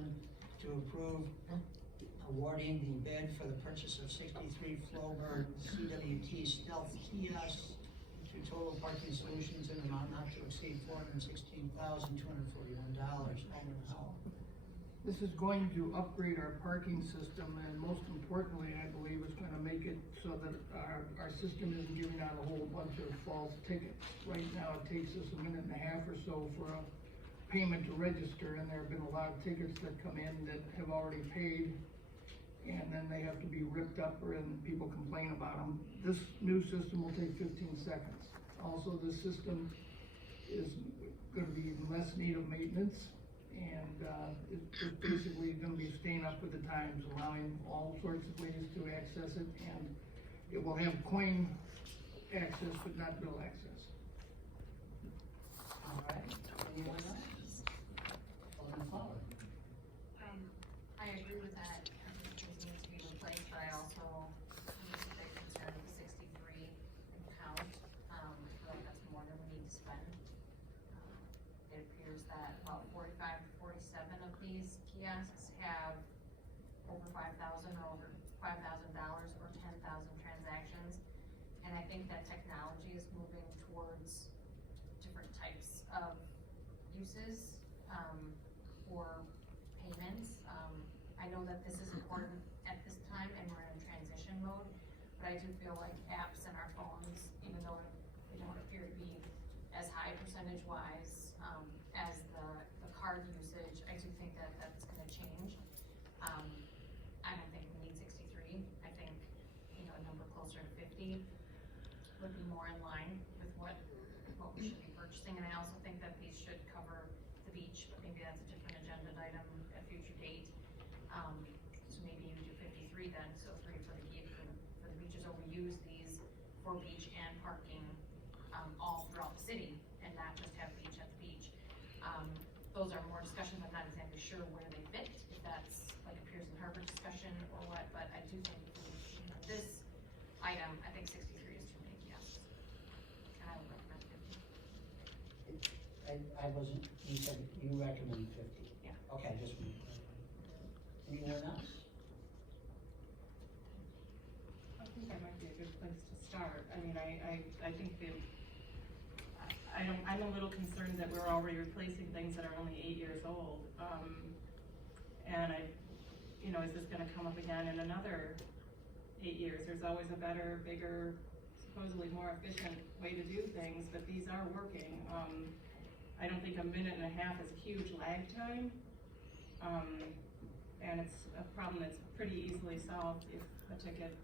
Alderman to approve awarding the bid for the purchase of 63 Flowbird CWT stealth kiosks to Total Parking Solutions in an amount not to exceed $416,241. Alderman Howell. This is going to upgrade our parking system, and most importantly, I believe, is gonna make it so that our system isn't giving out a whole bunch of false tickets. Right now, it takes us a minute and a half or so for a payment to register, and there have been a lot of tickets that come in that have already paid, and then they have to be ripped up, and people complain about them. This new system will take 15 seconds. Also, this system is gonna be in less need of maintenance, and it's just basically gonna be staying up with the times, allowing all sorts of ways to access it, and it will have coin access, but not bill access. All right, anyone else? Alderman Fowler. I agree with that. I think these need to be replaced, but I also am just a bit concerned with 63 and count. I feel like that's more than we need to spend. It appears that about 45 to 47 of these kiosks have over 5,000 or over $5,000 or 10,000 transactions. And I think that technology is moving towards different types of uses, for payments. I know that this is important at this time and we're in transition mode, but I do feel like apps in our phones, even though they don't appear to be as high percentage wise, as the card usage, I do think that that's gonna change. I don't think we need 63. I think, a number closer to 50 would be more in line with what we should be purchasing. And I also think that these should cover the beach, but maybe that's a different agenda item at a future date. So maybe you do 53 then, so 3 for the beaches, or we use these for beach and parking, all throughout the city, and not just have beach at the beach. Those are more discussions. I'm not exactly sure where they fit, if that's like a Pearson Harbor discussion or what, but I do think this item, I think 63 is too many kiosks. And I would recommend 50. I wasn't, you said you recommend 50. Yeah. Okay, just me. Anyone else? I think that might be a good place to start. I mean, I think that, I'm a little concerned that we're already replacing things that are only 8 years old. And is this gonna come up again in another 8 years? There's always a better, bigger, supposedly more efficient way to do things, but these are working. I don't think a minute and a half is a huge lag time. And it's a problem that's pretty easily solved if a ticket,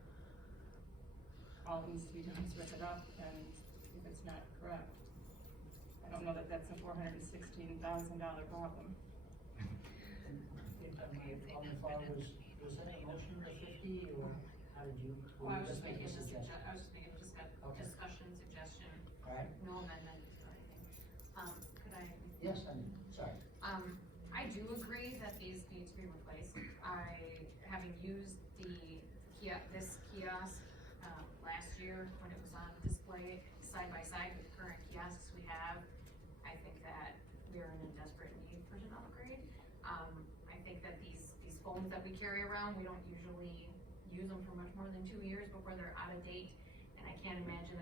all that needs to be done is rip it up, and if it's not correct. I don't know that that's a $416,000 problem. Alderman Fowler, was that a motion to 50, or how did you? Well, I was just make making a a suggestion? Okay. discussion, suggestion, All right, no amendment or anything. Could I? yes, I'm sorry. I do agree that these need to be replaced. Having used this kiosk, last year when it was on display side by side with the current kiosks we have, I think that we're in a desperate need for an upgrade. I think that these phones that we carry around, we don't usually use them for much more than 2 years before they're out of date. And I can't imagine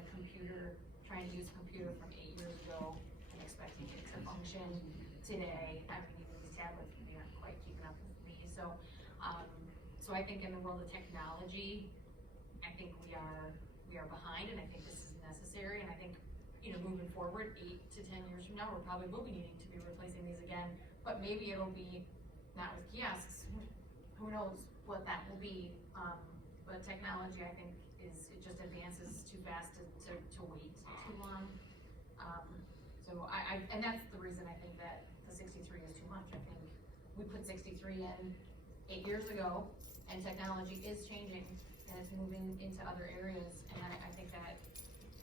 trying to use a computer from 8 years ago and expecting it to function today. I mean, even these tablets, they aren't quite keeping up with me. So I think in the world of technology, I think we are behind, and I think this is necessary. And I think, moving forward, 8 to 10 years from now, we're probably will be needing to be replacing these again. But maybe it'll be not with kiosks. Who knows what that will be? But technology, I think, it just advances too fast to wait too long. And that's the reason I think that the 63 is too much. I think we put 63 in 8 years ago, and technology is changing and it's moving into other areas, and I think that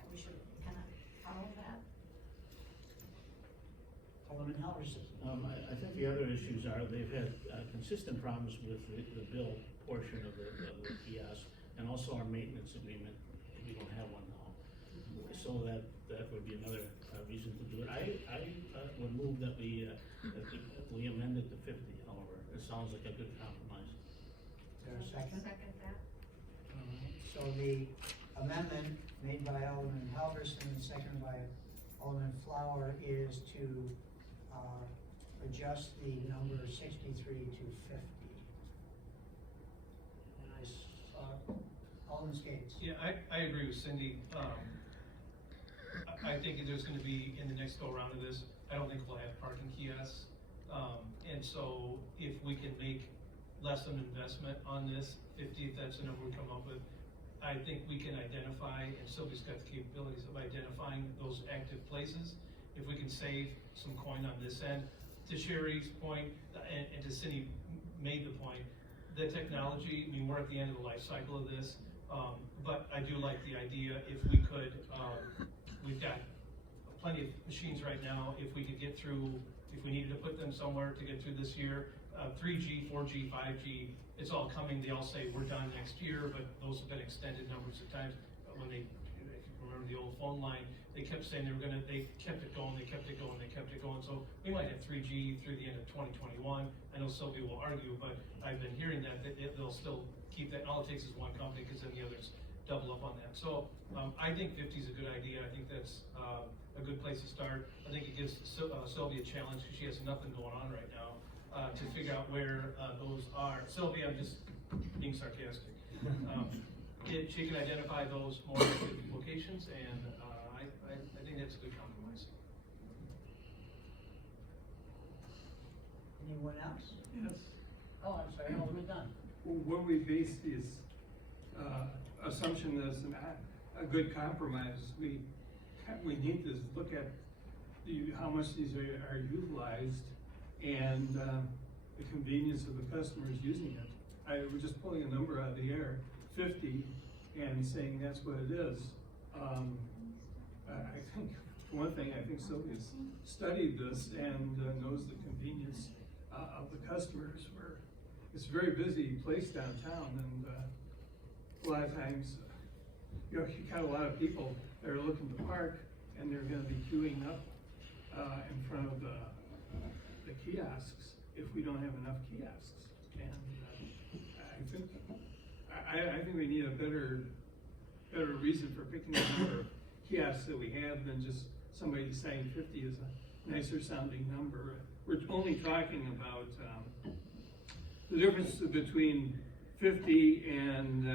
we should kind of follow that. Alderman Halverson. I think the other issues are they've had consistent problems with the bill portion of the kiosk, and also our maintenance agreement. We don't have one now, so that would be another reason to do it. I would move that we amend it to 50, however, so sounds like a good compromise. Is there a second? Second that. Alright, so the amendment made by Alderman Halverson and seconded by Alderman Flower is to, adjust the number 63 to 50. And I saw Alderman Skates. Yeah, I agree with Cindy. I think there's gonna be, in the next go around of this, I don't think we'll have parking kiosks. And so if we can make less of an investment on this, 50, if that's the number we come up with, I think we can identify, and Sylvia's got the capabilities of identifying those active places. If we can save some coin on this end, to Sherry's point, and to Cindy made the point, the technology, I mean, we're at the end of the life cycle of this, but I do like the idea, if we could, we've got plenty of machines right now, if we could get through, if we needed to put them somewhere to get through this year, 3G, 4G, 5G, it's all coming, they all say we're done next year, but those have been extended numbers of times. When they, if you remember the old phone line, they kept saying they kept it going, they kept it going, they kept it going. So we might have 3G through the end of 2021. I know Sylvia will argue, but I've been hearing that they'll still keep that. All it takes is one company, because then the others double up on that. So I think 50 is a good idea. I think that's a good place to start. I think it gives Sylvia a challenge, because she has nothing going on right now, to figure out where those are. Sylvia, I'm just being sarcastic. She can identify those more locations, and I think that's a good compromise. Anyone else? Yes. Oh, I'm sorry, Alderman Dunn. What we base this assumption as a good compromise, we need to look at how much these are utilized and the convenience of the customers using it. We're just pulling a number out of the air, 50, and saying that's what it is. I think, for one thing, I think Sylvia's studied this and knows the convenience of the customers. It's a very busy place downtown, and a lot of times, you got a lot of people that are looking to park, and they're gonna be queuing up in front of the kiosks if we don't have enough kiosks. And I think we need a better reason for picking the number of kiosks that we have than just somebody deciding 50 is a nicer sounding number. We're only talking about the difference between 50 and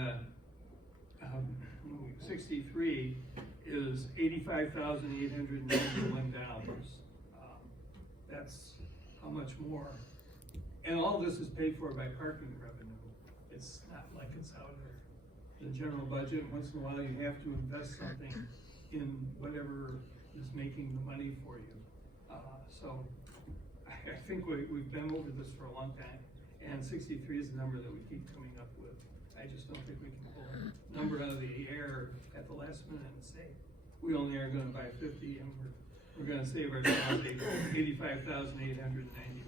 63 is $85,891. That's how much more. And all this is paid for by parking revenue. It's not like it's out of the general budget. Once in a while you have to invest something in whatever is making the money for you. So I think we've been over this for a long time, and 63 is the number that we keep coming up with. I just don't think we can pull a number out of the air at the last minute and say, we only are gonna buy 50 and we're gonna save ourselves $85,891.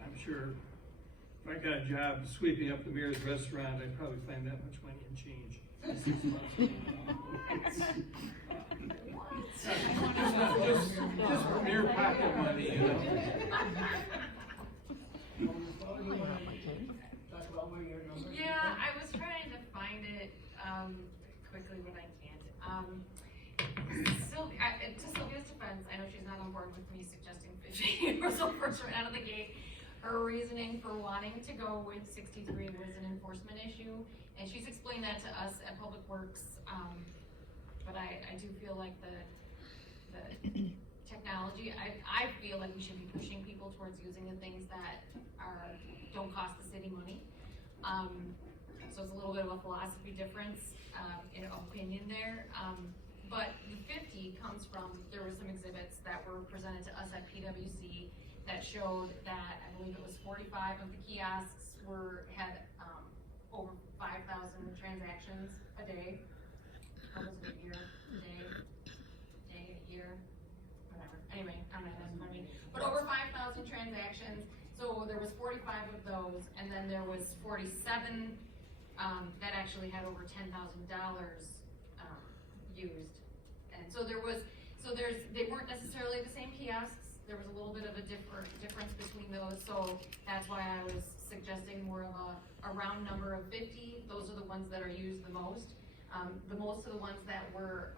I'm sure if I got a job sweeping up the Mayor's restaurant, I'd probably find that much money in change in 6 months. Just mere pocket money, you know. Talk about where your number is. Yeah, I was trying to find it, quickly, but I can't. To Sylvia's defense, I know she's not on board with me suggesting 50 or so first right out of the gate. Her reasoning for wanting to go with 63 was an enforcement issue, and she's explained that to us at Public Works. But I do feel like the technology, I feel like we should be pushing people towards using the things that don't cost the city money. So it's a little bit of a philosophy difference in opinion there. But the 50 comes from, there were some exhibits that were presented to us at PWC that showed that, I believe it was 45 of the kiosks had over 5,000 transactions a day. What was it, a year, a year, whatever. Anyway, I'm not as funny. But over 5,000 transactions, so there was 45 of those, and then there was 47 that actually had over $10,000 used. And so they weren't necessarily the same kiosks. there was a little bit of a difference between those, so that's why I was suggesting more of a round number of 50. Those are the ones that are used the most. The most of the ones that were,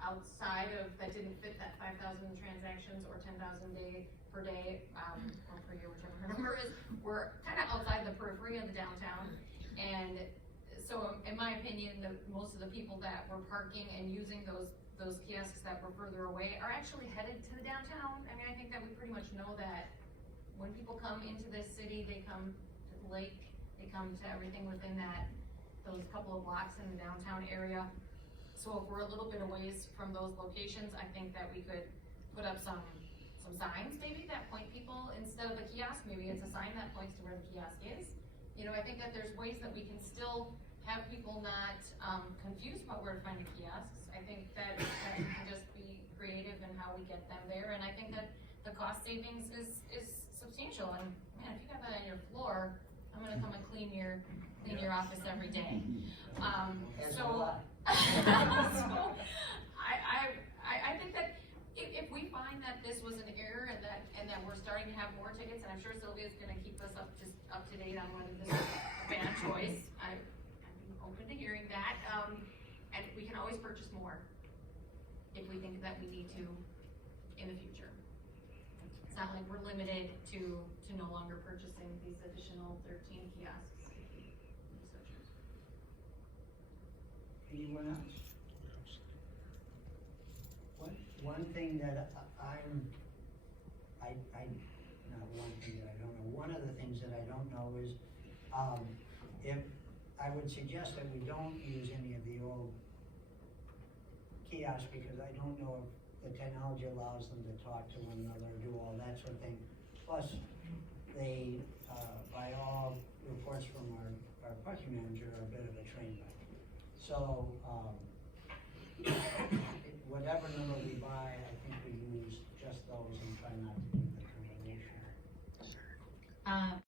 outside of, that didn't fit that 5,000 transactions or 10,000 per day, or per year, whichever her number is, were kind of outside the periphery of the downtown. And so in my opinion, most of the people that were parking and using those kiosks that were further away are actually headed to the downtown. I mean, I think that we pretty much know that when people come into this city, they come to the lake, they come to everything within those couple of blocks in the downtown area. So if we're a little bit away from those locations, I think that we could put up some signs maybe that point people, instead of a kiosk, maybe it's a sign that points to where the kiosk is. You know, I think that there's ways that we can still have people not confused about where to find the kiosks. I think that we can just be creative in how we get them there, and I think that the cost savings is substantial. And man, if you got that on your floor, I'm gonna come and clean your office every day. So I think that if we find that this was an error and that we're starting to have more tickets, and I'm sure Sylvia's gonna keep us up to date on whether this is a bad choice. I'm open to hearing that, and we can always purchase more if we think that we need to in the future. It's not like we're limited to no longer purchasing these additional 13 kiosks. Anyone else? One thing that not one thing that I don't know, one of the things that I don't know is, if, I would suggest that we don't use any of the old kiosks, because I don't know if the technology allows them to talk to one another, do all that sort of thing. Plus, they, by all reports from our parking manager, are a bit of a train wreck. So,